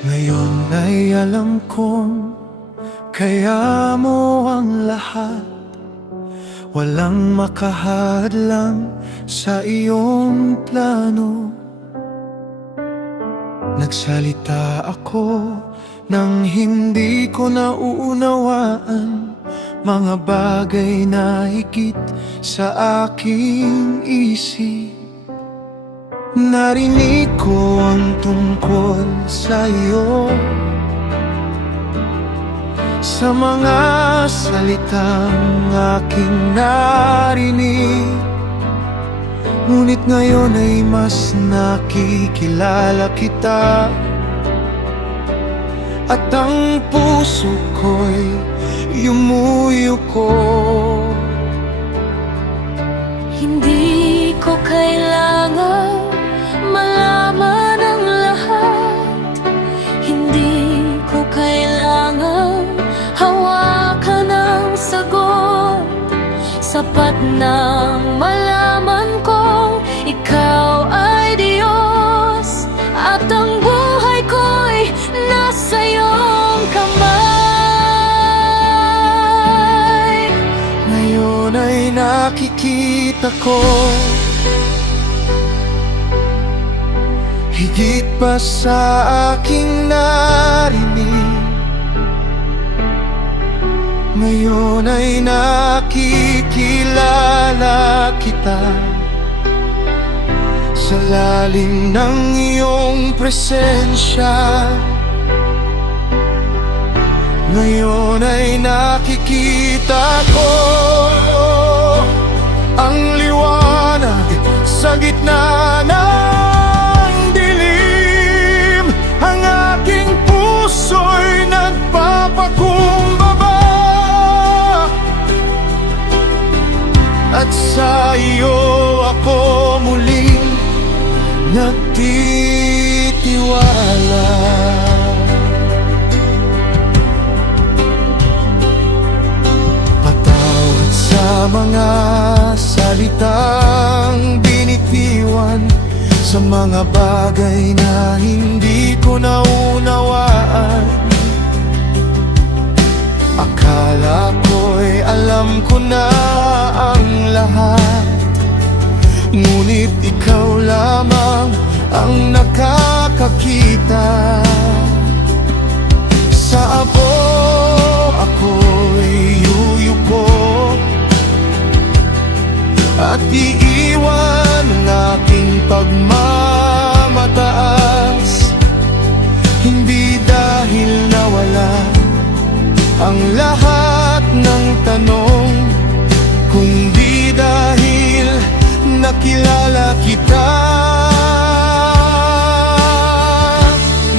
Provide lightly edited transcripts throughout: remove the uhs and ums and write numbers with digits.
Ngayon ay alam kong kaya mo ang lahat. Walang makahadlang sa iyong plano. Nagsalita ako nang hindi ko nauunawaan mga bagay na higit sa aking isip. Narinig ko ang tungkol sa iyo, sa mga salitang aking narinig. Ngunit ngayon ay mas nakikilala kita, at ang puso ko'y yumuyuko. Hindi ko kailangan malaman ang lahat. Hindi ko kailangan hawakan ang sagot. Sapat nang malaman kong ikaw ay Diyos, at ang buhay ko'y nasa iyong kamay. Ngayon ay nakikita ko higit pa sa aking narinig. Ngayon ay nakikilala kita sa lalim ng iyong presensya. Ngayon ay nakikita ko ang liwanag sa gitna ng dilim. Ang aking puso'y nagpapakumbaba, at sa iyo ako muling nagtitiwala. Patawad sa mga salitang binitiwan, sa mga bagay na hindi ko naunawaan. Akala ko'y alam ko na ang lahat, ngunit ikaw lamang ang nakakakita. Sa abo ako'y yuyuko, at iiwan ang aking pagmamataas. Hindi dahil nawala ang lahat ng tanong, kundi dahil nakilala kita.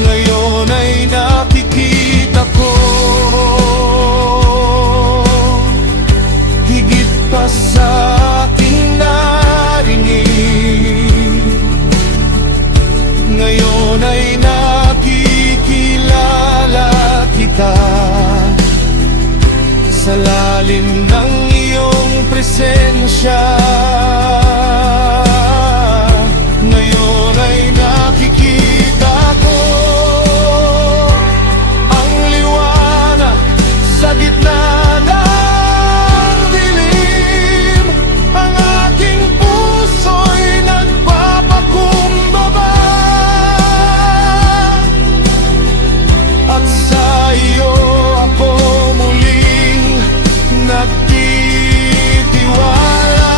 Ngayon ay nakikita ko higit pa sa aking narinig. Ngayon ay nakikilala kita sa lalim ng iyong presensya. Ngayon ay nakikita ko ang liwanag sa gitna ng dilim. Ang aking puso'y nagpapakumbaba, at sa iyo ako muling nagtitiwala.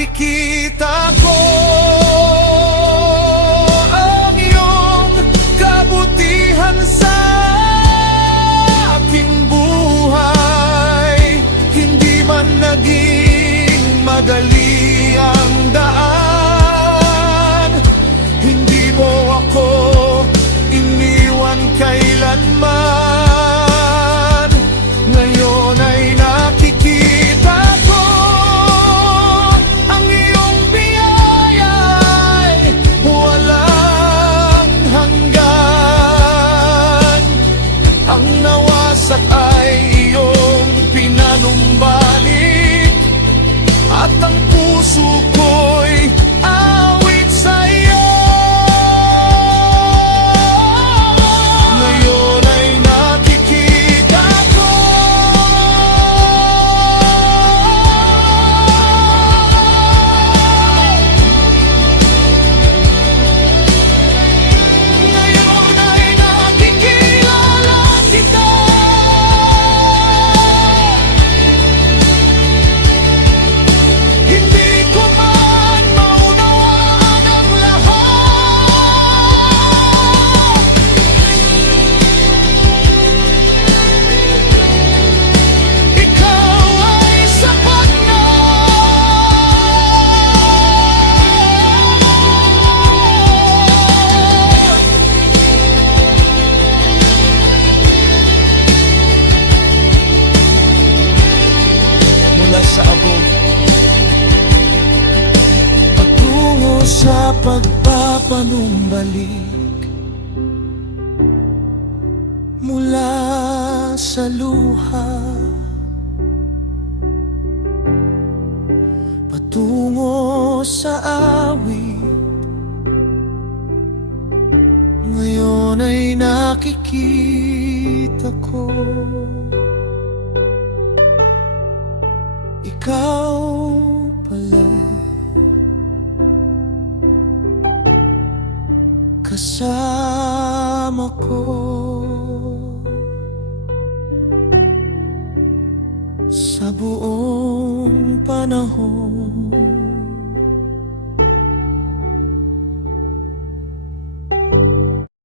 nakikita ko ang iyong kabutihan sa aking buhay. Hindi man naging madali ang daan, hindi mo ako iniwan kailanman. Ngayon ay nakikita ko ang iyong biyaya ay walang hanggan. Ang nawasak ay iyong pinanumbalik, at ang puso ko'y awit sa'yo. Ngayon ay nakikita ko ngayon ay nakikilala kita. Hindi ko man maunawaan ang lahat, ikaw ay sapat na. Mula sa abog patungo sa pagpapanumbalik, mula sa luha patungo sa awit. Ngayon ay nakikita ko ikaw pala'y kasama ko sa buong panahon.